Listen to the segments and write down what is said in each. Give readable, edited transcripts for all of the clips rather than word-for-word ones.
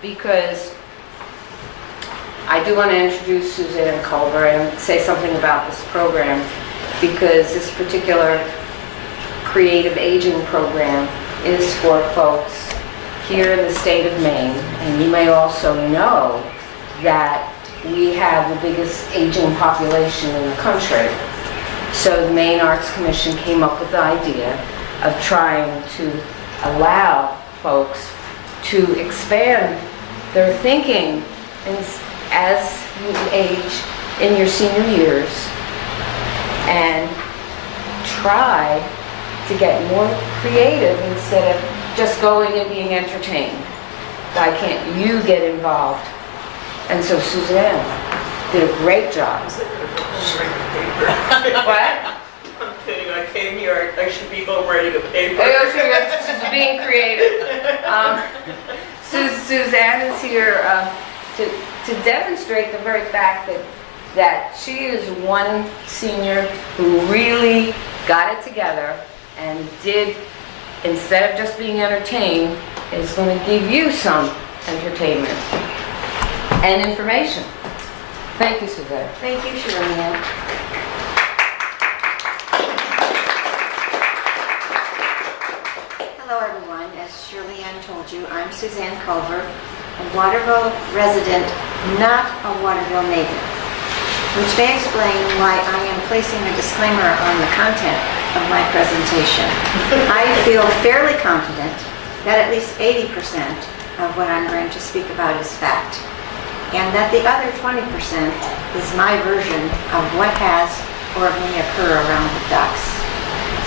because I do want to introduce Suzanne Culver and say something about this program, because this particular creative aging program is for folks here in the state of Maine. And you may also know that we have the biggest aging population in the country. So the Maine Arts Commission came up with the idea of trying to allow folks to expand their thinking as you age in your senior years and try to get more creative instead of just going and being entertained. Why can't you get involved? And so Suzanne did a great job. What? I'm kidding, I came here, I should be home writing a paper. She's being creative. Suzanne is here to demonstrate the very fact that she is one senior who really got it together and did, instead of just being entertained, is going to give you some entertainment and information. Thank you, Suzanne. Thank you, Shirley. Hello, everyone. As Shirley Ann told you, I'm Suzanne Culver, a Waterville resident, not a Waterville native, which may explain why I am placing a disclaimer on the content of my presentation. I feel fairly confident that at least 80% of what I'm going to speak about is fact, and that the other 20% is my version of what has or may occur around the ducks.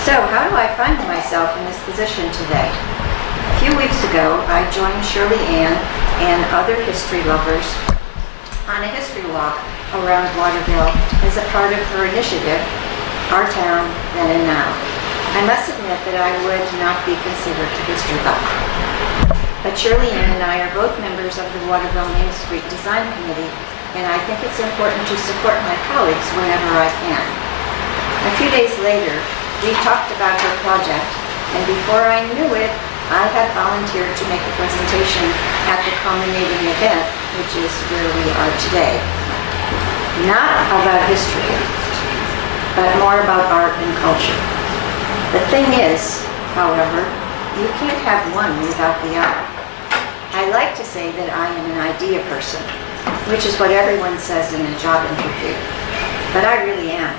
So how do I find myself in this position today? A few weeks ago, I joined Shirley Ann and other history lovers on a history walk around Waterville as a part of her initiative, Our Town Then and Now. I must admit that I would not be considered a history buff. But Shirley Ann and I are both members of the Waterville Main Street Design Committee, and I think it's important to support my colleagues whenever I can. A few days later, we talked about her project, and before I knew it, I had volunteered to make a presentation at the culminating event, which is where we are today. Not about history, but more about art and culture. The thing is, however, you can't have one without the other. I like to say that I am an idea person, which is what everyone says in a job interview. But I really am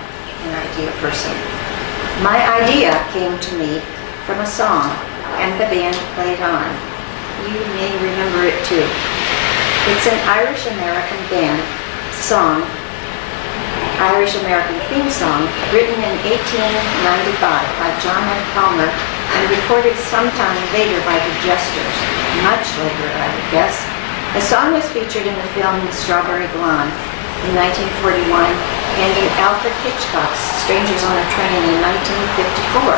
an idea person. My idea came to me from a song, and the band played on. You may remember it too. It's an Irish-American band song, Irish-American theme song, written in 1895 by John F. Palmer and recorded sometime later by the Jesters, much later I would guess. The song was featured in the film Strawberry Blonde in 1941 and in Alfred Hitchcock's Strangers on a Train in 1954,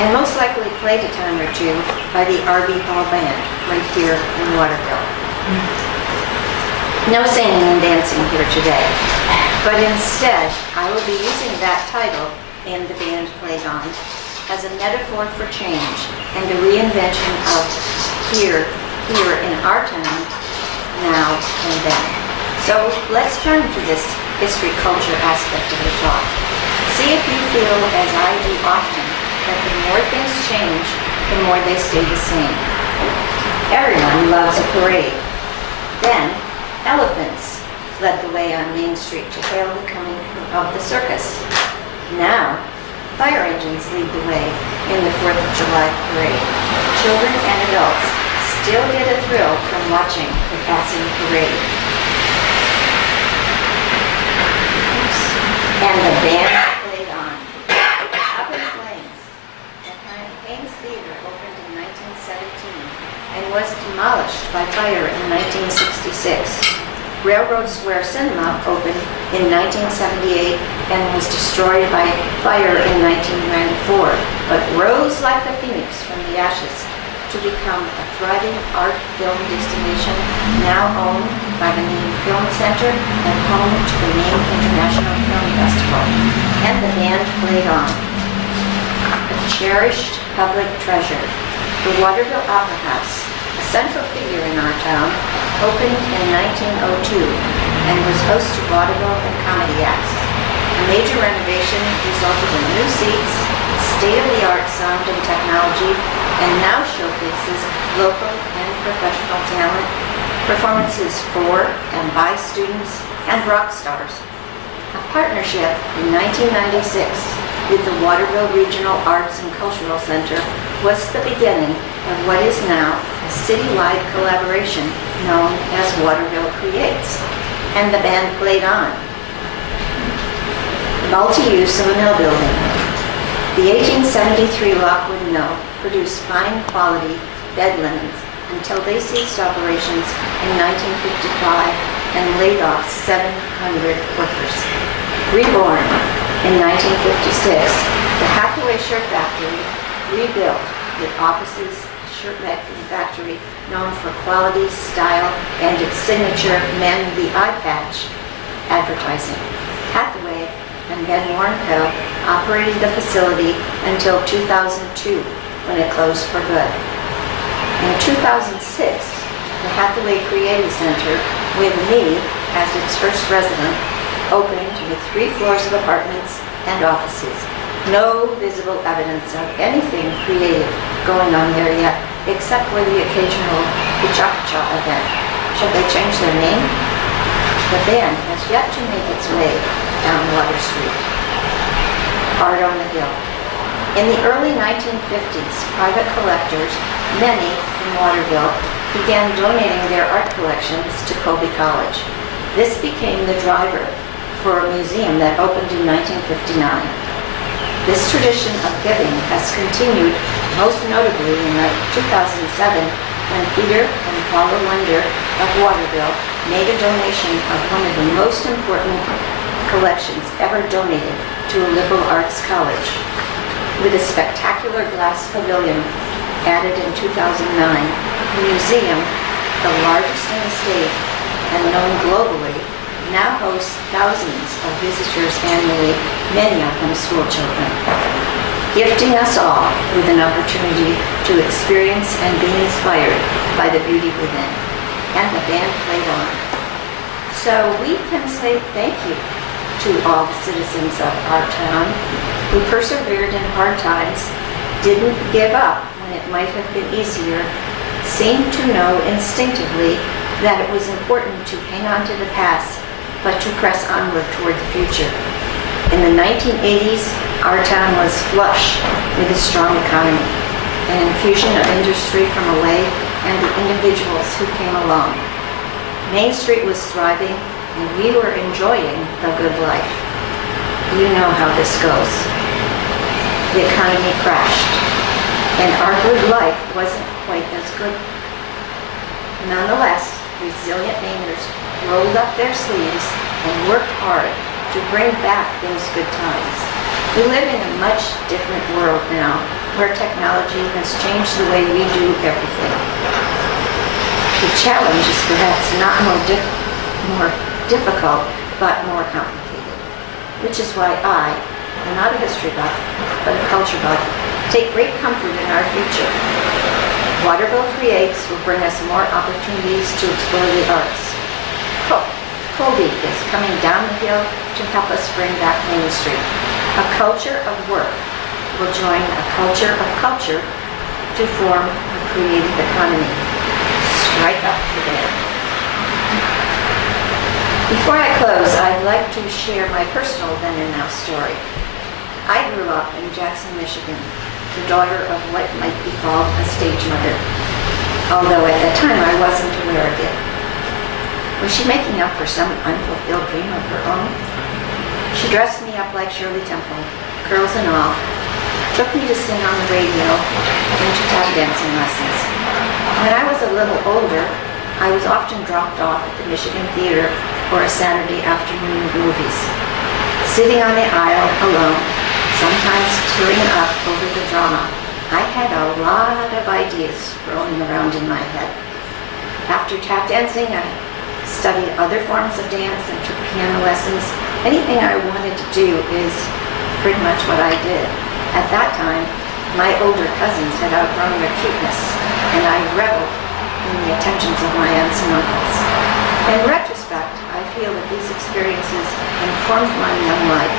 and most likely played a time or two by the R.B. Hall Band right here in Waterville. No singing and dancing here today, but instead I will be using that title, and the band played on, as a metaphor for change and the reinvention of here in our town, now and then. So let's turn to this history culture aspect of the talk. See if you feel, as I do often, that the more things change, the more they stay the same. Everyone loves a parade. Then, elephants led the way on Main Street to hail the coming of the circus. Now, fire engines lead the way in the 4th of July parade. Children and adults still get a thrill from watching the passing parade. And the band played on. Up in flames. The Haynes Theater opened in 1917 and was demolished by fire in 1966. Railroad Square Cinema opened in 1978 and was destroyed by fire in 1994, but rose like the phoenix from the ashes to become a thriving art film destination now owned by the Maine Film Center and home to the Maine International Film Festival. And the band played on. A cherished public treasure, the Waterville Opera House, a central figure in our town, opened in 1902 and was host to vaudeville and comedy acts. A major renovation resulted in new seats, state-of-the-art sound and technology, and now showcases local and professional talent, performances for and by students and rock stars. A partnership in 1996 with the Waterville Regional Arts and Cultural Center was the beginning of what is now a citywide collaboration known as Waterville Creates, and the band played on. Multi-use of a mill building. The 1873 Lockwood Mill produced fine quality bed linens until they ceased operations in 1955 and laid off 700 workers. Reborn in 1956, the Hathaway Shirt Factory rebuilt with offices, a shirt making factory known for quality, style, and its signature "Mend the Eye Patch" advertising. Hathaway and Ben Warnco operated the facility until 2002, when it closed for good. In 2006, the Hathaway Creative Center, with me as its first resident, opened with 3 floors of apartments and offices. No visible evidence of anything creative going on there yet, except for the occasional Cha-Cha event. Should they change their name? The band has yet to make its way down Water Street. Art on the Hill. In the early 1950s, private collectors, many from Waterville, began donating their art collections to Colby College. This became the driver for a museum that opened in 1959. This tradition of giving has continued, most notably in 2007, when Peter and Paula Wonder of Waterville made a donation of one of the most important collections ever donated to a liberal arts college. With a spectacular glass pavilion added in 2009, the museum, the largest in the state and known globally, now hosts thousands of visitors annually, many of them school children, gifting us all with an opportunity to experience and be inspired by the beauty within. And the band played on. So we can say thank you to all the citizens of our town who persevered in hard times, didn't give up when it might have been easier, seemed to know instinctively that it was important to hang on to the past, but to press onward toward the future. In the 1980s, our town was flush with a strong economy, an infusion of industry from away, and the individuals who came along. Main Street was thriving, and we were enjoying the good life. You know how this goes. The economy crashed, and our good life wasn't quite as good. Nonetheless, resilient Mainers rolled up their sleeves and worked hard to bring back those good times. We live in a much different world now, where technology has changed the way we do everything. The challenge is perhaps not more difficult, but more complicated, which is why I, am not a history buff, but a culture buff, take great comfort in our future. Waterville Creates will bring us more opportunities to explore the arts. Colby is coming down the hill to help us bring back Main Street. A culture of work will join a culture of culture to form a creative economy. Strike up the band. Before I close, I'd like to share my personal then and now story. I grew up in Jackson, Michigan, the daughter of what might be called a stage mother, although at that time I wasn't aware of it. Was she making up for some unfulfilled dream of her own? She dressed me up like Shirley Temple, curls and all, took me to sing on the radio and to tap dancing lessons. When I was a little older, I was often dropped off at the Michigan Theater for a Saturday afternoon of movies. Sitting on the aisle alone, sometimes tearing up over the drama, I had a lot of ideas rolling around in my head. After tap dancing, I studied other forms of dance and took piano lessons. Anything I wanted to do is pretty much what I did. At that time, my older cousins had outgrown their cuteness, and I reveled in the attentions of my aunts and uncles. In retrospect, I feel that these experiences informed my young life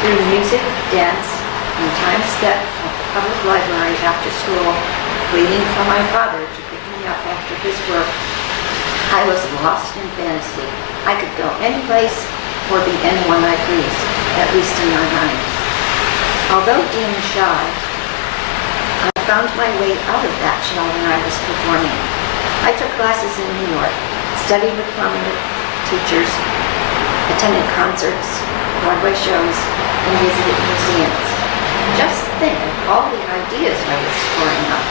through music, dance, and time spent at the public library after school, waiting for my father to pick me up after his work. I was lost in fantasy. I could go any place or be anyone I pleased, at least in my mind. Although deemed shy, I found my way out of that shell when I was performing. I took classes in New York, studied with prominent teachers, attended concerts, Broadway shows, and visited museums. Just think of all the ideas I was storing up.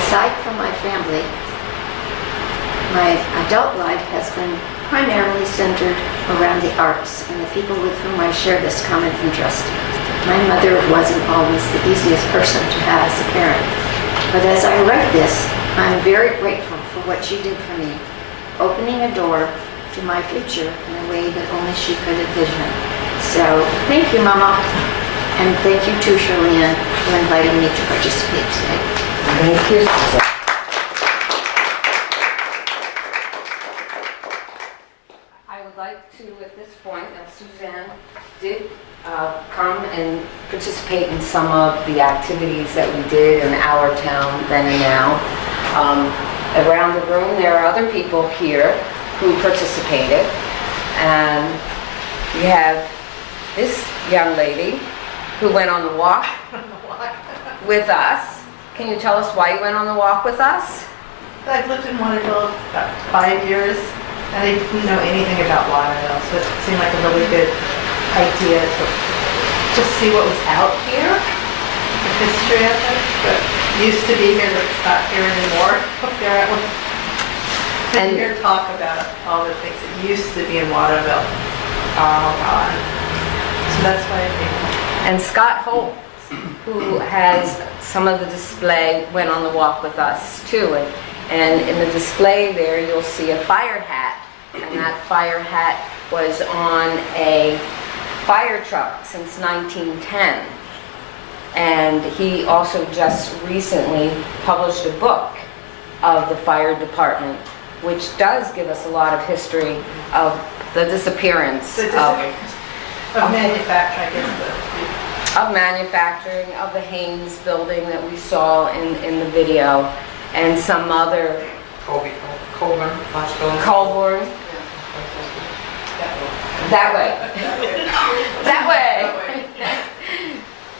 Aside from my family, my adult life has been primarily centered around the arts and the people with whom I share this common interest. My mother wasn't always the easiest person to have as a parent, but as I write this, I'm very grateful for what she did for me, opening a door to my future in a way that only she could envision. So, thank you, Mama, and thank you too, Shirley-Ann, for inviting me to participate today. Thank you, Suzanne. I would like to, at this point, Suzanne did come and participate in some of the activities that we did in our town then and now. Around the room, there are other people here who participated, and we have this young lady who went on the walk with us. Can you tell us why you went on the walk with us? I've lived in Waterville about 5 years, and I didn't know anything about Waterville, so it seemed like a really good idea to just see what was out here, the history of it. But it used to be here, but it's not here anymore. There, I hear talk about all the things that used to be in Waterville. All gone. So that's why I came. And Scott Holt, who has some of the display, went on the walk with us too. And in the display there, you'll see a fire hat. And that fire hat was on a fire truck since 1910. And he also just recently published a book of the fire department, which does give us a lot of history of the disappearance Of manufacturing, I guess. of manufacturing, of the Haynes building that we saw in the video, and some other Colburn. That way. That way.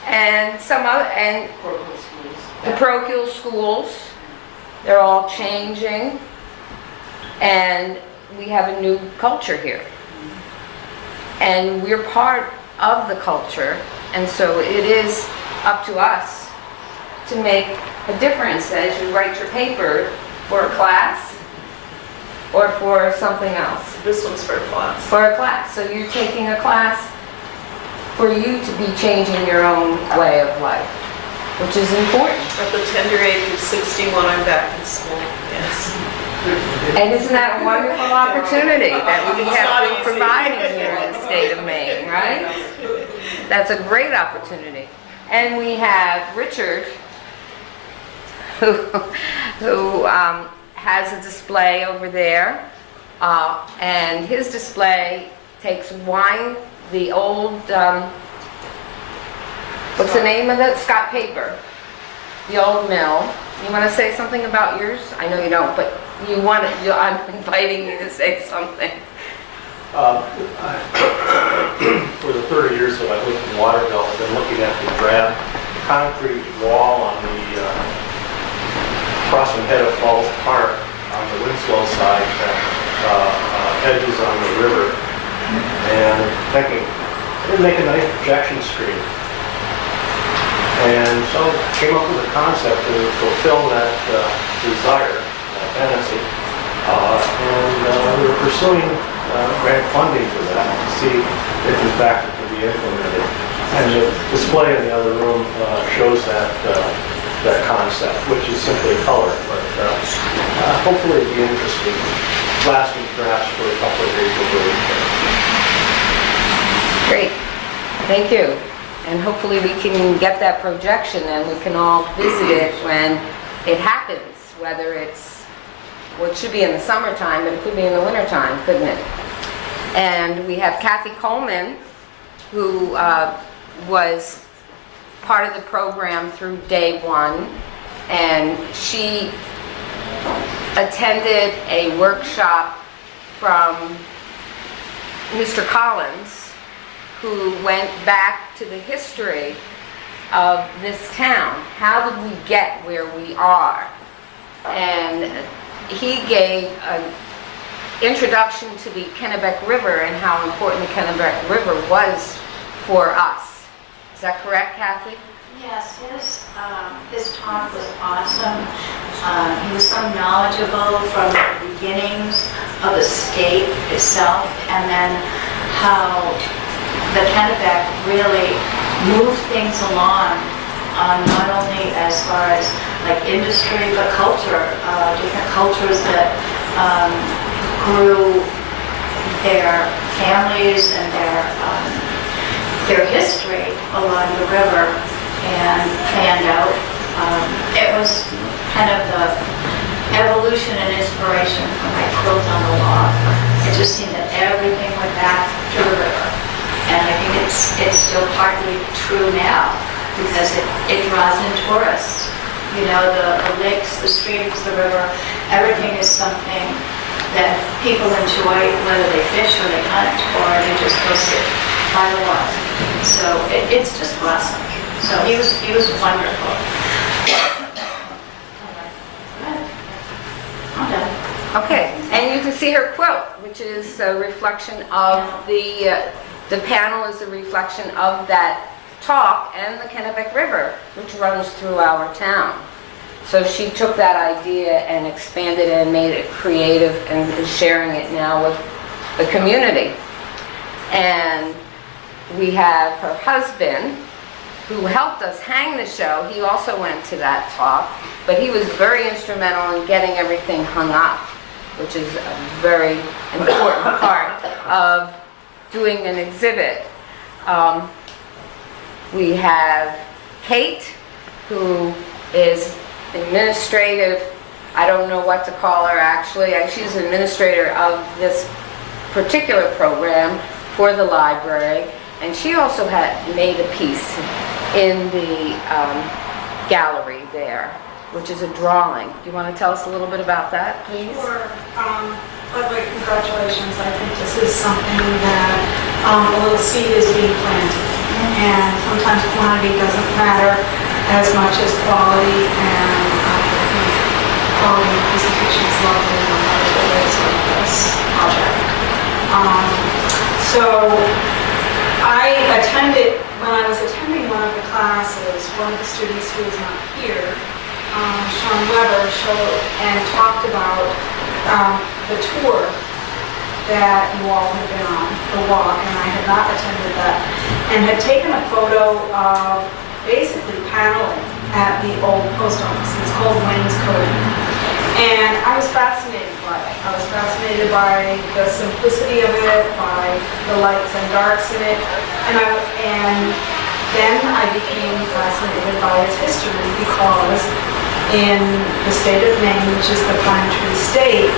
And some other, and the parochial schools, they're all changing, and we have a new culture here. And we're part of the culture, and so it is up to us to make a difference as you write your paper for a class or for something else. This one's for class. For a class. So you're taking a class for you to be changing your own way of life, which is important. At the tender age of 61, I'm back in school, yes. And isn't that a wonderful opportunity that we It's have not been easy. providing here in the state of Maine, right? That's a great opportunity. And we have Richard, who has a display over there, and his display takes wine, the old, what's the name of it? Scott Paper, the old mill. You want to say something about yours? I know you don't, but you want to, I'm inviting you to say something. For the 30 years that I've lived in Waterville, I've been looking at the drab concrete wall on the crossing head of Falls Park on the Winslow side that edges on the river, and thinking it'd make a nice projection screen. And so came up with a concept to fulfill that desire, that fantasy, and we were pursuing grant funding for that to see if in fact it could be implemented. And the display in the other room shows that that concept, which is simply color, but hopefully it'll be interesting, lasting perhaps for a couple of days over the weekend. Great, thank you. And hopefully we can get that projection and we can all visit it when it happens, whether it's Well, it should be in the summertime, but it could be in the wintertime, couldn't it? And we have Kathy Coleman, who was part of the program through day one, and she attended a workshop from Mr. Collins, who went back to the history of this town. How did we get where we are? And he gave an introduction to the Kennebec River and how important the Kennebec River was for us. Is that correct, Kathy? Yes, his talk was awesome. He was so knowledgeable from the beginnings of the state itself, and then how the Kennebec really moved things along, not only as far as like industry, but culture, different cultures that grew their families and their history along the river and fanned out. It was kind of the evolution and inspiration from my quilt on the wall. It just seemed that everything went back to the river. And I think it's still partly true now because it draws in tourists. You know, the lakes, the streams, the river, everything is something that people enjoy, whether they fish or they hunt or they just go sit by the water. So it's just awesome. So he was wonderful. I'm done. Okay, and you can see her quilt, which is a reflection of the panel is a reflection of that talk and the Kennebec River, which runs through our town. So she took that idea and expanded it and made it creative and is sharing it now with the community. And we have her husband, who helped us hang the show. He also went to that talk, but he was very instrumental in getting everything hung up, which is a very important part of doing an exhibit. We have Kate, who is administrative, I don't know what to call her actually. She's an administrator of this particular program for the library, and she also had made a piece in the gallery there, which is a drawing. Do you want to tell us a little bit about that, please? Sure. By the way, congratulations. I think this is something that a little seed is being planted. And sometimes quantity doesn't matter as much as quality, and I think quality of presentation is lovely in multiple ways like this project. So I attended, when I was attending one of the classes, one of the students who is not here, Sean Weber, showed and talked about the tour that you all had been on, the walk, and I had not attended that, and had taken a photo of basically paneling at the old post office. It's called wainscoting. And I was fascinated by it. I was fascinated by the simplicity of it, by the lights and darks in it, and then I became fascinated by its history because in the state of Maine, which is the pine tree state,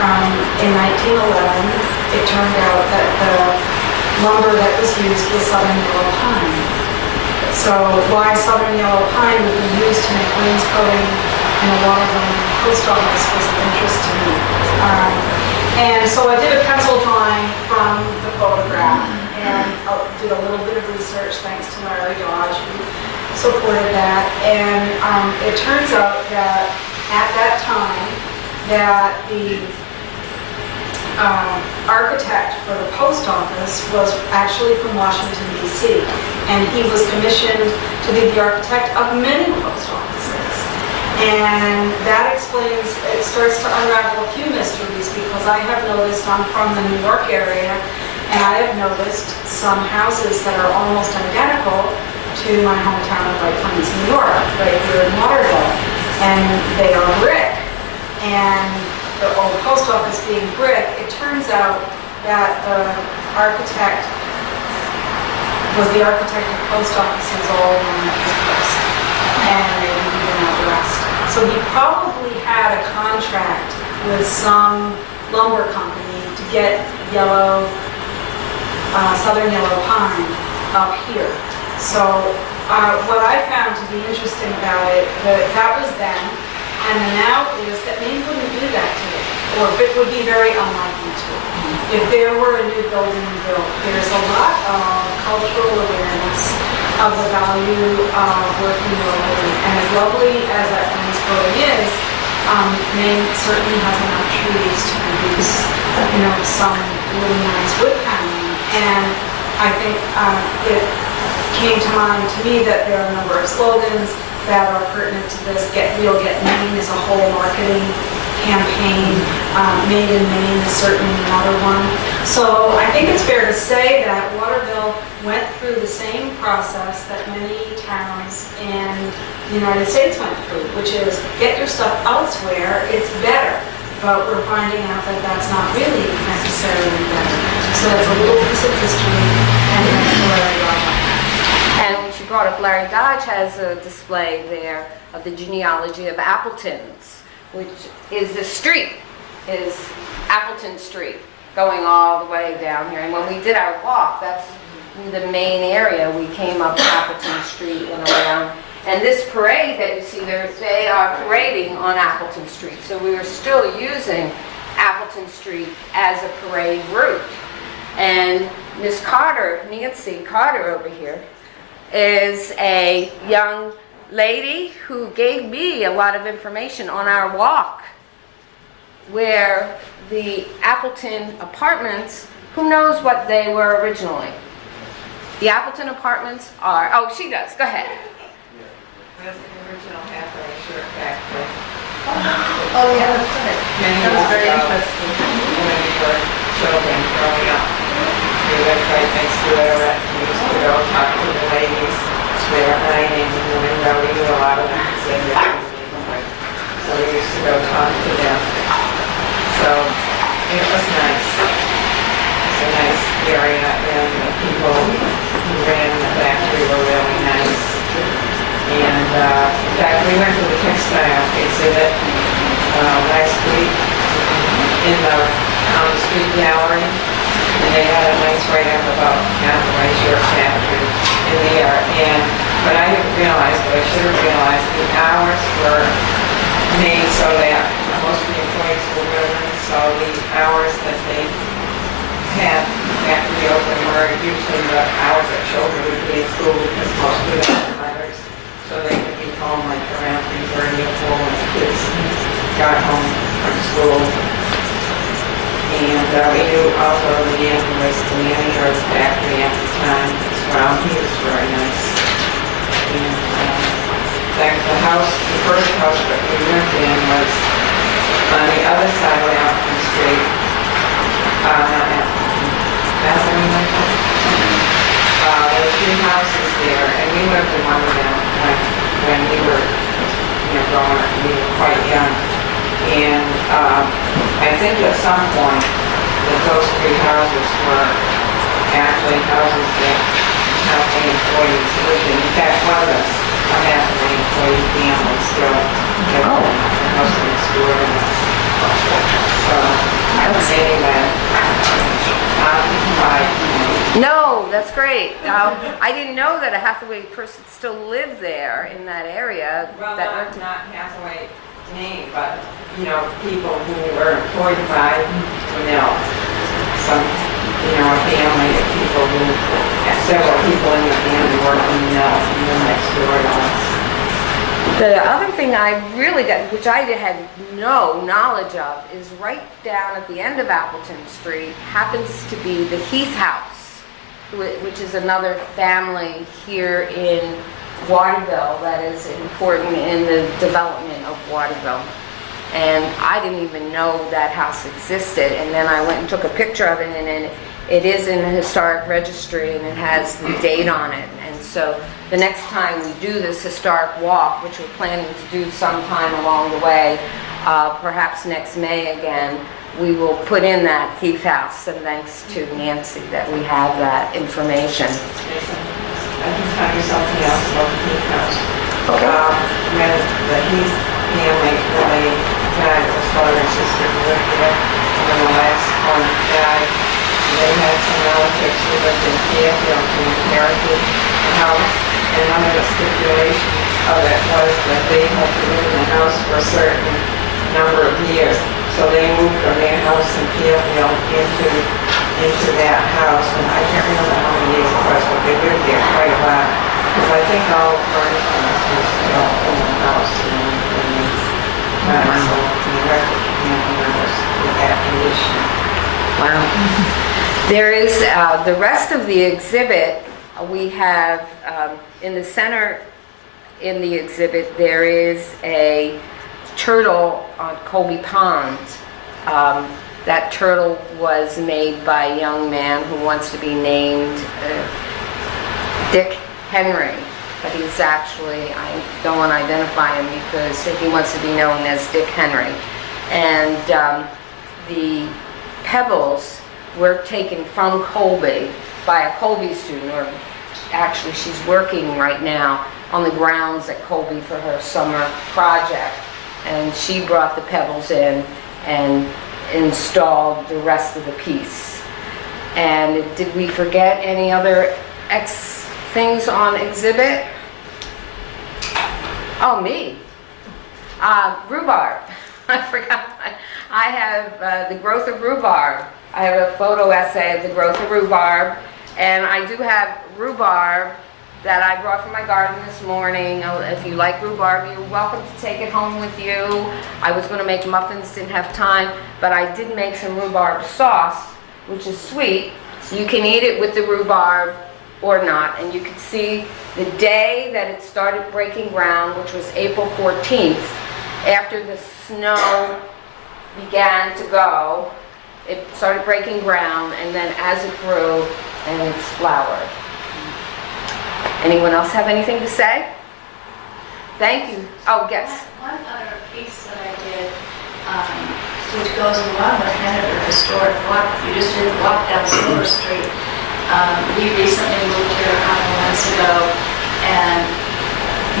in 1911, it turned out that the lumber that was used was southern yellow pine. So why southern yellow pine would be used to make wainscoting in a Waterville post office was of interest to me. And so I did a pencil drawing from the photograph and did a little bit of research thanks to Larry Dodge, who supported that. And it turns out that at that time that the architect for the post office was actually from Washington, D.C., and he was commissioned to be the architect of many post offices. And that explains, it starts to unravel a few mysteries, because I have noticed, I'm from the New York area, and I have noticed some houses that are almost identical to my hometown of White Plains, New York, right here in Waterville, and they are brick. And the old post office being brick, it turns out that the architect was the architect of post offices all along the East Coast, and maybe even out west. So he probably had a contract with some lumber company to get yellow, southern yellow pine up here. So what I found to be interesting about it, that was then, and the now is that Maine wouldn't do that today, or it would be very unlikely to. If there were a new building built, there's a lot of cultural awareness of the value of working locally. And as lovely as that Maine building is, Maine certainly has enough trees to produce, some really nice wood paneling. And I think it came to mind to me that there are a number of slogans that are pertinent to this. We'll Get Maine is a whole marketing campaign. Made in Maine is certainly another one. So I think it's fair to say that Waterville went through the same process that many towns in the United States went through, which is get your stuff elsewhere, it's better. But we're finding out that that's not really necessarily better. So that's a little piece of history, and that's where I got that. And when she brought up, Larry Dodge has a display there of the genealogy of Appletons, which is the street, is Appleton Street, going all the way down here. And when we did our walk, that's the main area. We came up Appleton Street and around. And this parade that you see there, they are parading on Appleton Street. So we are still using Appleton Street as a parade route. And Miss Carter, Nancy Carter over here, is a young lady who gave me a lot of information on our walk, where the Appleton Apartments, who knows what they were originally? The Appleton Apartments are, oh, she does, go ahead. That's the original halfway shirt factory. Oh, yeah, that's right. Many That was years very ago, interesting. when we were children growing up, we lived right next to it, and we used to go talk to the ladies. They were hiding in the window. We knew a lot of them because they lived in the neighborhood. So we used to go talk to them. So it was nice. It was a nice area, and the people who ran the factory were really nice. And in fact, we went to the textile exhibit last week in the street gallery, and they had a nice write-up about Hathaway Shirt Factory in there. But I didn't realize, but I should have realized, the hours were made so that most of the employees were women, so the hours that they had after the open were usually the hours that children would be at school, because most of them were mothers, so they could be home like around 3:30 or 4 when the kids got home from school. And we knew also the man who was the manager of the factory at the time as well. He was very nice. And in fact, the first house that we lived in was on the other side of Appleton Street. Not Appleton. That's where we lived. There were 3 houses there, and we lived in one of them when we were, growing up. We were quite young. And I think at some point that those 3 houses were actually houses that Hathaway employees lived in. In fact, one of us, a Hathaway employee family still lived in most of the store in us. So, anyway, No, that's great. I didn't know that a Hathaway person still lived there in that area. well, that not Hathaway name, but, people who were employed by, some, a family of people who, several people in the family working next door to us. The other thing I really got, which I had no knowledge of, is right down at the end of Appleton Street happens to be the Heath House, which is another family here in Waterville that is important in the development of Waterville. And I didn't even know that house existed, and then I went and took a picture of it, and it is in the historic registry, and it has the date on it. And so the next time we do this historic walk, which we're planning to do sometime along the way, perhaps next May again, we will put in that Heath House, and thanks to Nancy that we have that information. I can tell you something else about the Heath House. Okay. When the Heath family really time, it was brother and sister who lived there, and then the last one died. They had some relatives who lived in Fayetteville who inherited the house, and one of the stipulations of it was that they had to live in the house for a certain number of years. So they moved from their house in Fayetteville into that house, and I can't remember how many years it was, but they lived there quite a while. Because I think all the furniture was still in the house and so the rest of the family members with that condition. Wow. There is, the rest of the exhibit, we have, in the center in the exhibit, there is a turtle on Colby Pond. That turtle was made by a young man who wants to be named Dick Henry, but he's actually, I don't want to identify him because he wants to be known as Dick Henry. And the pebbles were taken from Colby by a Colby student, or actually she's working right now on the grounds at Colby for her summer project. And she brought the pebbles in and installed the rest of the piece. And did we forget any other things on exhibit? Oh, me. Rhubarb. I forgot. I have the growth of rhubarb. I have a photo essay of the growth of rhubarb. And I do have rhubarb that I brought from my garden this morning. If you like rhubarb, you're welcome to take it home with you. I was going to make muffins, didn't have time, but I did make some rhubarb sauce, which is sweet. So you can eat it with the rhubarb or not. And you can see the day that it started breaking ground, which was April 14th, after the snow began to go, it started breaking ground, and then as it grew, and it's flowered. Anyone else have anything to say? Thank you. Oh, yes. One other piece that I did, which goes along with kind of a historic walk. You just did walk down Silver Street. We recently moved here a couple months ago, and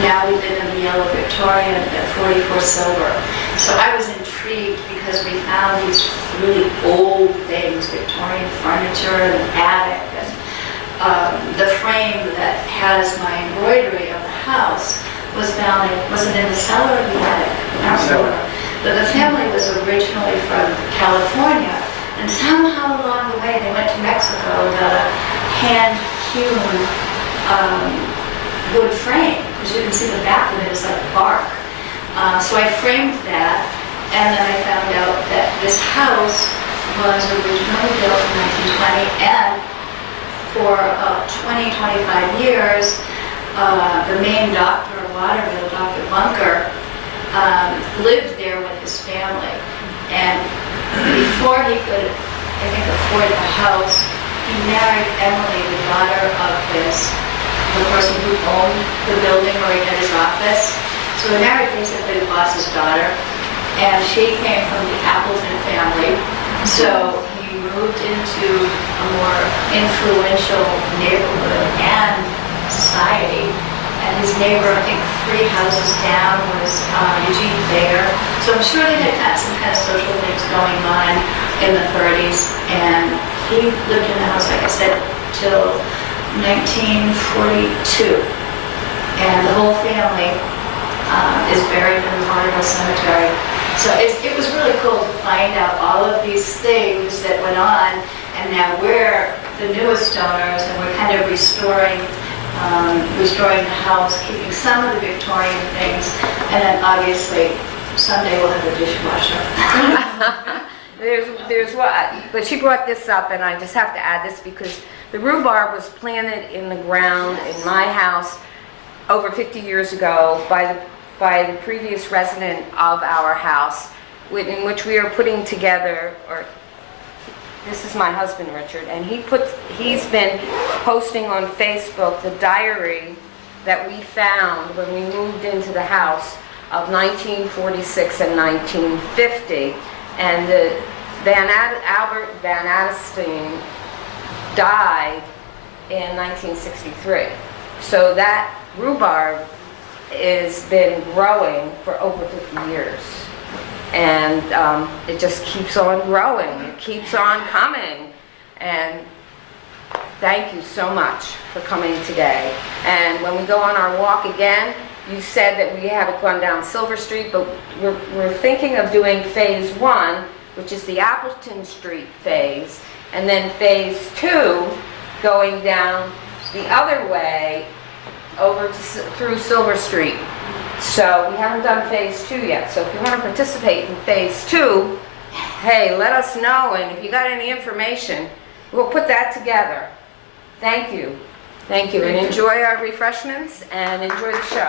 now we live in the yellow Victorian at 44 Silver. So I was intrigued because we found these really old things, Victorian furniture in the attic, and the frame that has my embroidery of the house wasn't in the cellar of the attic. But the family was originally from California, and somehow along the way they went to Mexico and got a hand-hewn wood frame, because you can see the back of it is like bark. So I framed that, and then I found out that this house was originally built in 1920, and for 20-25 years, the main doctor of Waterville, Dr. Bunker, lived there with his family. And before he could, I think, afford the house, he married Emily, the daughter of the person who owned the building where he had his office. So he married basically the boss's daughter, and she came from the Appleton family. So he moved into a more influential neighborhood and society. And his neighbor, I think 3 houses down, was Eugene Thayer. So I'm sure they had some kind of social things going on in the 30s. And he lived in the house, like I said, till 1942. And the whole family is buried in the Waterville Cemetery. So it was really cool to find out all of these things that went on, and now we're the newest owners, and we're kind of restoring the house, keeping some of the Victorian things, and then obviously someday we'll have a dishwasher. There's what, but she brought this up, and I just have to add this because the rhubarb was planted in the ground in my house over 50 years ago by the previous resident of our house, in which we are putting together, or this is my husband Richard, and he's been posting on Facebook the diary that we found when we moved into the house of 1946 and 1950, and Albert Van Adestein died in 1963. So that rhubarb has been growing for over 50 years. And it just keeps on growing, it keeps on coming. And thank you so much for coming today. And when we go on our walk again, you said that we haven't gone down Silver Street, but we're thinking of doing phase 1, which is the Appleton Street phase, and then phase 2 going down the other way over to, through Silver Street. So we haven't done phase 2 yet. So if you want to participate in phase 2, hey, let us know, and if you got any information, we'll put that together. Thank you. Thank you, and enjoy our refreshments and enjoy the show.